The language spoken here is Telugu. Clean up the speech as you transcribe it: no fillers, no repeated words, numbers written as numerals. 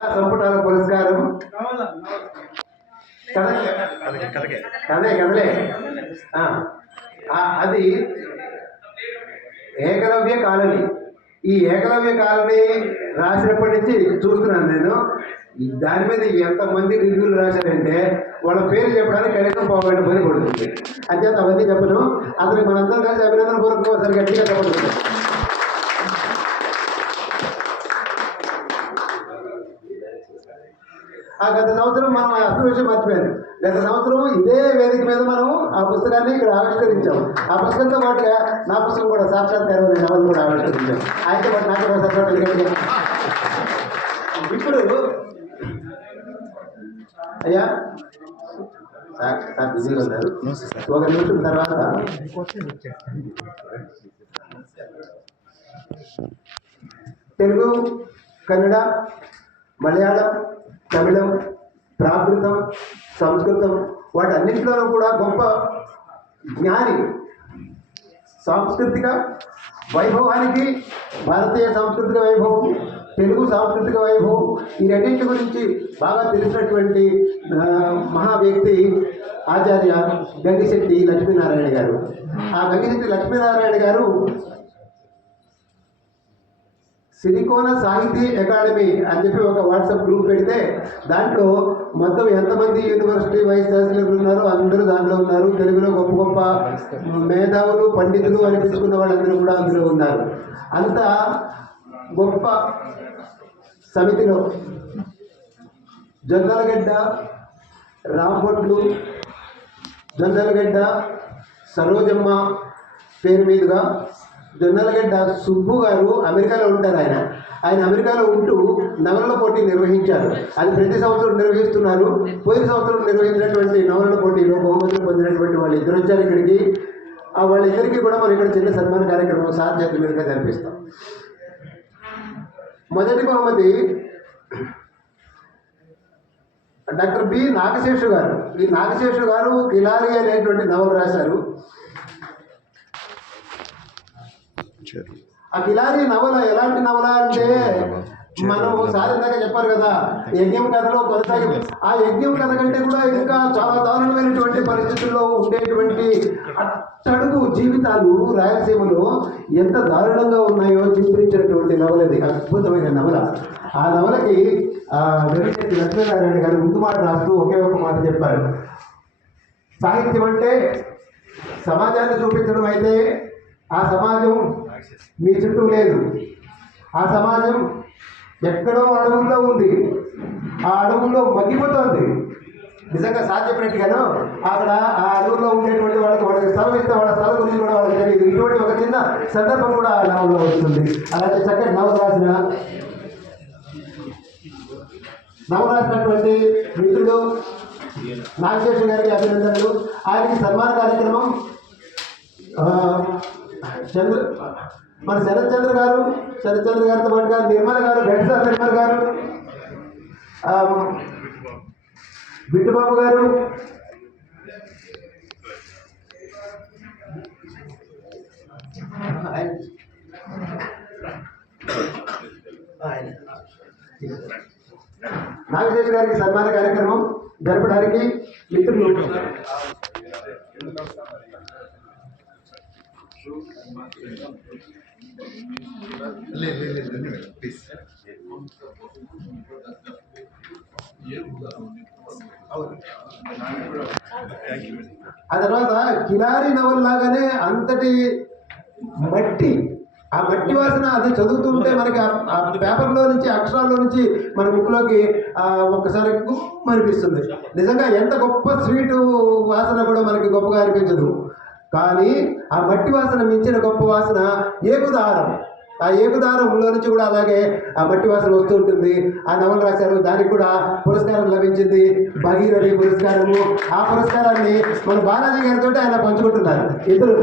సంపుటాల పురస్కారం కదలే అది ఏకలవ్య కాలనీ. ఈ ఏకలవ్య కాలనీ రాసినప్పటి నుంచి చూస్తున్నాను నేను. దాని మీద ఎంతమంది రివ్యూలు రాశారంటే వాళ్ళ పేరు చెప్పడానికి కనీసం పోగొట్టు పని పడుతుంది. అంచేత అవన్నీ చెప్పను. అతనికి మనందరం కలిసి అభినందన పూర్వకంగా ఒకసారి గట్టిగా చెప్పబడుతుంది. గత సంవత్సరం మనం అసలు విషయం మర్చిపోయాను. గత సంవత్సరం ఇదే వేదిక మీద మనం ఆ పుస్తకాన్ని ఇక్కడ ఆవిష్కరించాం. ఆ పుస్తకంతో పాటుగా నా పుస్తకం కూడా సాక్షాత్కారం నవలు కూడా ఆవిష్కరించాం. ఆయనతో పాటు నాకు కూడా సపోర్ట్. ఇప్పుడు అయ్యా సార్ బిజీగా ఉన్నారు. ఒక నిమిషం తర్వాత తెలుగు, కన్నడ, మలయాళం, తమిళం, ప్రాకృతం, సంస్కృతం వాటన్నింటిలోనూ కూడా గొప్ప జ్ఞాని. సాంస్కృతిక వైభవానికి భారతీయ సాంస్కృతిక వైభవం, తెలుగు సాంస్కృతిక వైభవం ఈ రెండింటి గురించి బాగా తెలిసినటువంటి మహా వ్యక్తి ఆచార్య గంగిశెట్టి లక్ష్మీనారాయణ గారు. ఆ గంగిశెట్టి లక్ష్మీనారాయణ గారు సిలికోన సాహితీ అకాడమీ అని చెప్పి ఒక వాట్సాప్ గ్రూప్ పెడితే దాంట్లో మొత్తం ఎంతమంది యూనివర్సిటీ వైస్ ఛాన్సలర్లు ఉన్నారో అందరూ దాంట్లో ఉన్నారు. తెలుగులో గొప్ప గొప్ప మేధావులు, పండితులు అనిపించుకున్న వాళ్ళందరూ కూడా అందులో ఉన్నారు. అంత గొప్ప సమితిలో జొన్నలగడ్డ రాంపొట్లు, జొన్నలగడ్డ సరోజమ్మ పేరు మీదుగా జొన్నలగడ్డ సుబ్బు గారు అమెరికాలో ఉంటారు. ఆయన అమెరికాలో ఉంటూ నవలల పోటీ నిర్వహించారు. అది ప్రతి సంవత్సరం నిర్వహిస్తున్నారు. పోయిన సంవత్సరం నిర్వహించినటువంటి నవలల పోటీలో బహుమతులు పొందినటువంటి వాళ్ళు ఇద్దరు వచ్చారు ఇక్కడికి. వాళ్ళిద్దరికీ కూడా మనం ఇక్కడ చిన్న సన్మాన కార్యక్రమం సార్ చేతుల మీదుగా జరిపిస్తాం. మొదటి బహుమతి డాక్టర్ బి నాగశేషు గారు. ఈ నాగశేషు గారు కిలారి అనేటువంటి నవల రాశారు. ఆ కిలారి నవల ఎలాంటి నవల అంటే మనం ఒకసారి ఇందాక చెప్పారు కదా యజ్ఞం కథలో కొనసాగి, ఆ యజ్ఞం కథ కంటే కూడా ఇంకా చాలా దారుణమైనటువంటి పరిస్థితుల్లో ఉండేటువంటి అట్టడుగు జీవితాలు రాయలసీమలో ఎంత దారుణంగా ఉన్నాయో చిత్రించినటువంటి నవల. అది అద్భుతమైన నవల. ఆ నవలకి గంగిశెట్టి లక్ష్మీనారాయణ గారు ముందు మాట రాస్తూ ఒకే ఒక మాట చెప్పారు. సాహిత్యం అంటే సమాజాన్ని చూపించడం అయితే ఆ సమాజం మీ చుట్టూ లేదు. ఆ సమాజం ఎక్కడో అడవుల్లో ఉంది. ఆ అడవుల్లో మగ్గిపోతుంది. నిజంగా సార్ చెప్పినట్టుగాను అక్కడ ఆ అడవుల్లో ఉండేటువంటి వాళ్ళకి స్థలం ఇస్తే వాళ్ళ స్థలం గురించి కూడా వాళ్ళకి తెలియదు. ఇటువంటి ఒక చిన్న సందర్భం కూడా ఆ నవల్లో వస్తుంది. అలాగే చక్కటి నవల రాసినటువంటి మిత్రుడు నాగశేషు గారికి అభినందనలు. ఆయనకి సన్మాన కార్యక్రమం మన శరత్ చంద్ర గారితో పాటుగా నిర్మల గారు, గడ్డ నిర్మల గారు, బిట్టుబాబు గారు, నాగశేషు గారికి సన్మాన కార్యక్రమం జరపడానికి మిత్రులు ఆ తర్వాత కిలారి నవల్ లాగానే అంతటి మట్టి, ఆ మట్టి వాసన అది చదువుతుంటే మనకి ఆ పేపర్లో నుంచి అక్షరాల్లో నుంచి మన ముక్కులోకి ఒక్కసారి అనిపిస్తుంది. నిజంగా ఎంత గొప్ప స్వీటు వాసన కూడా మనకి గొప్పగా అనిపించదు. కానీ ఆ మట్టి వాసన మించిన గొప్ప వాసన ఏకుదారం. ఆ ఏకుదారంలో నుంచి కూడా అలాగే ఆ మట్టి వాసన వస్తూ ఉంటుంది. ఆ నవల రాశారు. దానికి కూడా పురస్కారం లభించింది, భగీరథి పురస్కారము. ఆ పురస్కారాన్ని మన బాలాజీ గారితో ఆయన పంచుకుంటున్నారు ఇద్దరు.